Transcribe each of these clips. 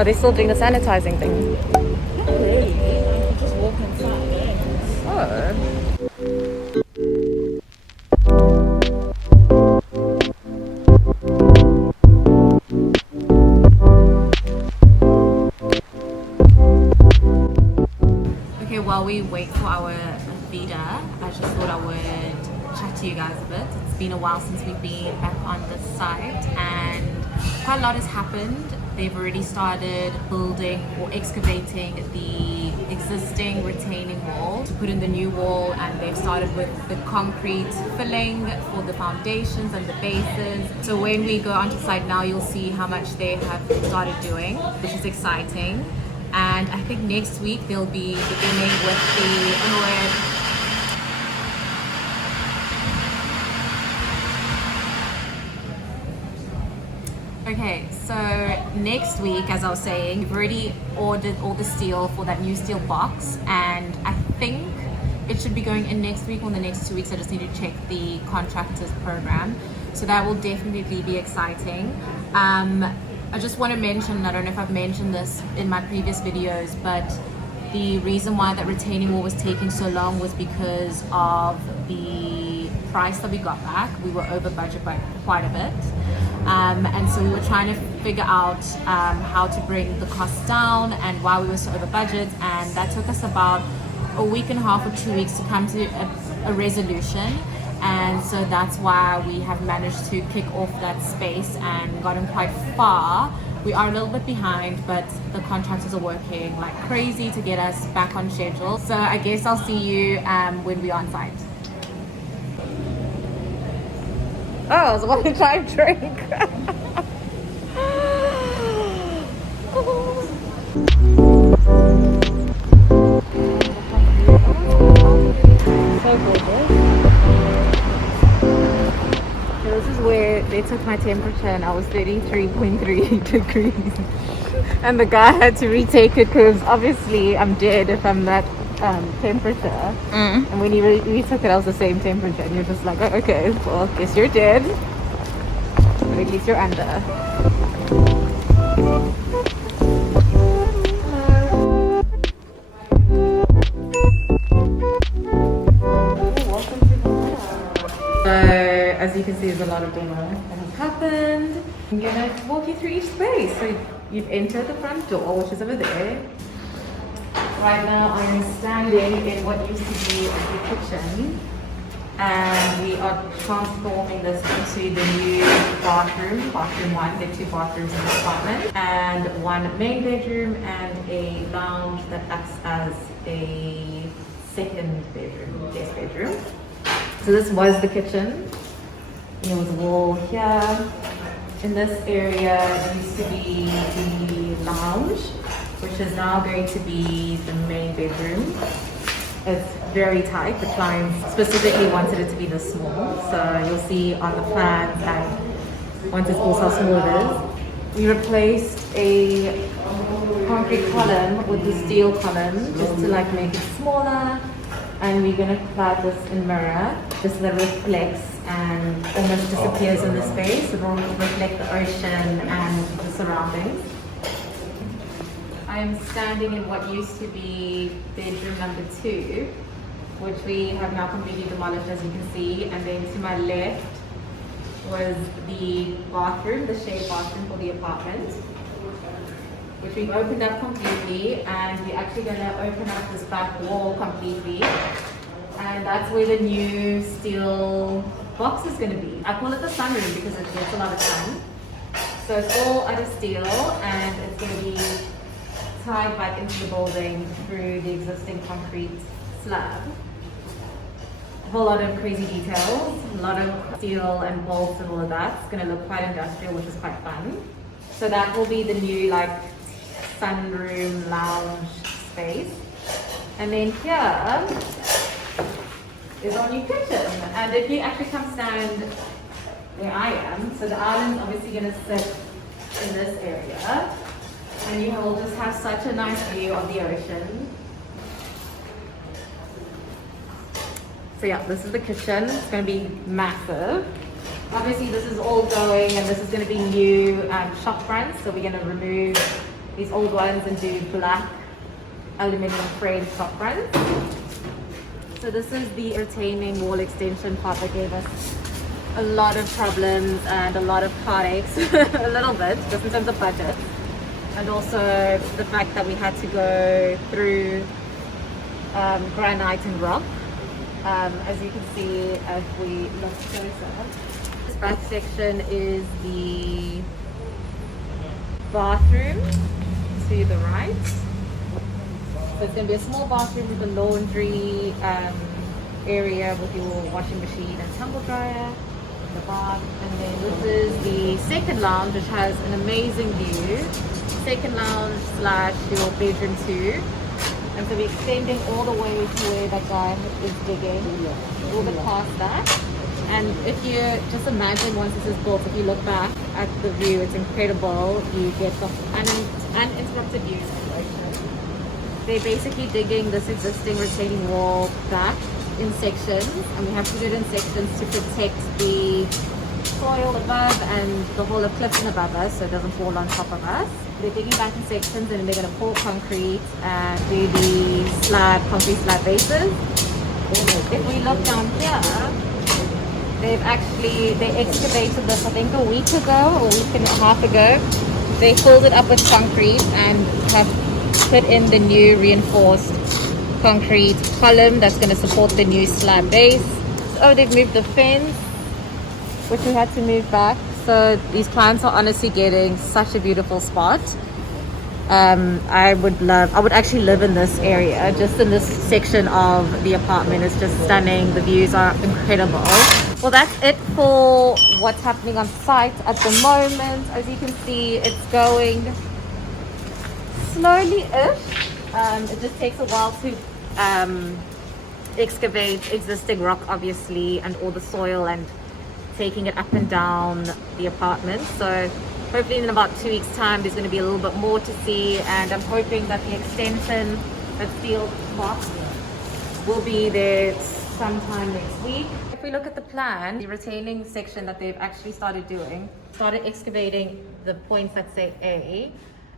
Are they still doing the sanitizing thing? Not really. I could just walk inside. Oh. Okay, while we wait for our Vita, I just thought I would chat to you guys a bit. It's been a while since we've been back on this site and quite a lot has happened. They've already started building or excavating the existing retaining wall to put in the new wall, and they've started with the concrete filling for the foundations and the bases. So when we go onto site now, you'll see how much they have started doing, which is exciting. And I think next week they'll be beginning with the inward. Okay, so next week, as I was saying, we've already ordered all the steel for that new steel box, and I think it should be going in next week or the next 2 weeks. I just need to check the contractor's program. So that will definitely be exciting. I just want to mention, I don't know if I've mentioned this in my previous videos, but the reason why that retaining wall was taking so long was because of the price that we got back. We were over budget by quite a bit. And so we were trying to figure out how to bring the costs down and why we were so over budget. And that took us about a week and a half or 2 weeks to come to a resolution. And so that's why we have managed to kick off that space and gotten quite far. We are a little bit behind, but the contractors are working like crazy to get us back on schedule. So I guess I'll see you when we're on site. Oh, I was about to try and drink. So gorgeous. This is where they took my temperature and I was 33.3 degrees. And the guy had to retake it because obviously I'm dead if I'm that temperature. And when he retook it, I was the same temperature. And you're just like, oh, okay, well, guess you're dead. But at least you're under. So, as you can see, there's a lot of demo that has happened. I'm gonna walk you through each space. So you've entered the front door, which is over there. Right now I'm standing in what used to be the kitchen, and we are transforming this into the new bathroom one. There are 2 bathrooms in the apartment, and 1 main bedroom and a lounge that acts as a second bedroom, guest bedroom. So this was the kitchen. There was a wall here. In this area used to be the lounge, which is now going to be the main bedroom. It's very tight. The clients specifically wanted it to be this small. So you'll see on the plans and once it's also how small it is. We replaced a concrete column with the steel column just to like make it smaller. And we're going to clad this in mirror just so that it reflects and almost disappears in the space. It will reflect the ocean and the surroundings. I am standing in what used to be bedroom number 2, which we have now completely demolished, as you can see. And then to my left was the bathroom, the shared bathroom for the apartment, which we've opened up completely, and we're actually going to open up this back wall completely, and that's where the new steel box is going to be. I call it the sunroom because it gets a lot of sun. So it's all out of steel, and it's going to be tied back into the building through the existing concrete slab. A whole lot of crazy details, a lot of steel and bolts and all of that. It's going to look quite industrial, which is quite fun. So that will be the new like sunroom lounge space. And then here is our new kitchen. And if you actually come stand where I am, so the island's obviously going to sit in this area, and you will just have such a nice view of the ocean. So yeah, this is the kitchen. It's going to be massive. Obviously this is all going, and this is going to be new shop fronts, so we're going to remove these old ones and do black aluminum frame top fronts. So this is the retaining wall extension part that gave us a lot of problems and a lot of heartaches, a little bit, just in terms of budget. And also the fact that we had to go through granite and rock. As you can see, if we look closer, this back section is the bathroom to the right. So it's going to be a small bathroom with a laundry area with your washing machine and tumble dryer in the bath. And then this is the second lounge, which has an amazing view. Second lounge slash your bedroom too. And so we're extending all the way to where that guy is digging, a little bit past that. And if you just imagine once this is built, if you look back at the view, it's incredible. You get the uninterrupted view. They're basically digging this existing retaining wall back in sections, and we have to do it in sections to protect the soil above and the whole of cliffs above us so it doesn't fall on top of us. They're digging back in sections and they're going to pour concrete and do the concrete slab bases. If we look down here, they excavated this I think a week ago or a week and a half ago. They filled it up with concrete and have put in the new reinforced concrete column that's going to support the new slab base. Oh, they've moved the fence, which we had to move back. So these clients are honestly getting such a beautiful spot. I would actually live in this area, just in this section of the apartment. It's just stunning. The views are incredible. Well, that's it for what's happening on site at the moment. As you can see, it's going slowly-ish. It just takes a while to excavate existing rock, obviously, and all the soil and taking it up and down the apartment. So hopefully in about 2 weeks time there's going to be a little bit more to see, and I'm hoping that the extension, that steel box, will be there sometime next week. If we look at the plan, the retaining section that they've actually started excavating the points that say A,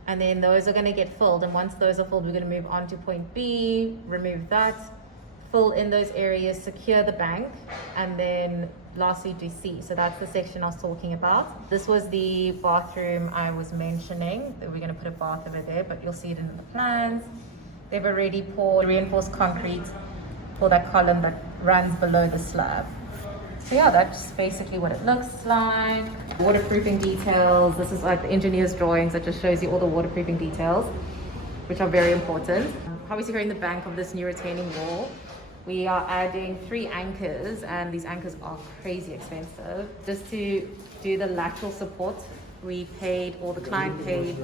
and then those are going to get filled, and once those are filled we're going to move on to point B, remove that, fill in those areas, secure the bank, and then lastly do C. So that's the section I was talking about. This was the bathroom I was mentioning. We're going to put a bath over there, but you'll see it in the plans. They've already poured reinforced concrete for that column that runs below the slab. So yeah, that's basically what it looks like. Waterproofing details. This is like the engineer's drawings that just shows you all the waterproofing details, which are very important. How we securing the bank of this new retaining wall. We are adding 3 anchors, and these anchors are crazy expensive. Just to do the lateral support, we paid, or the client paid,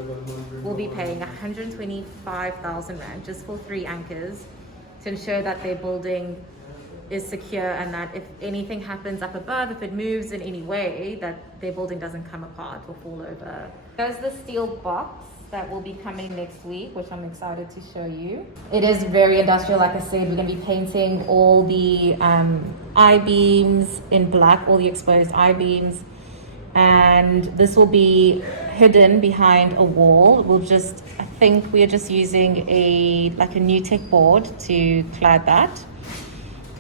will be paying 125,000 Rand just for 3 anchors to ensure that their building is secure, and that if anything happens up above, if it moves in any way, that their building doesn't come apart or fall over. There's the steel box that will be coming next week, which I'm excited to show you. It is very industrial, like I said. We're going to be painting all the I-beams in black, all the exposed I-beams, and this will be hidden behind a wall. I think we are just using a new tech board to clad that,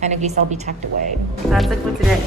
and at least I'll be tucked away. That's it for today.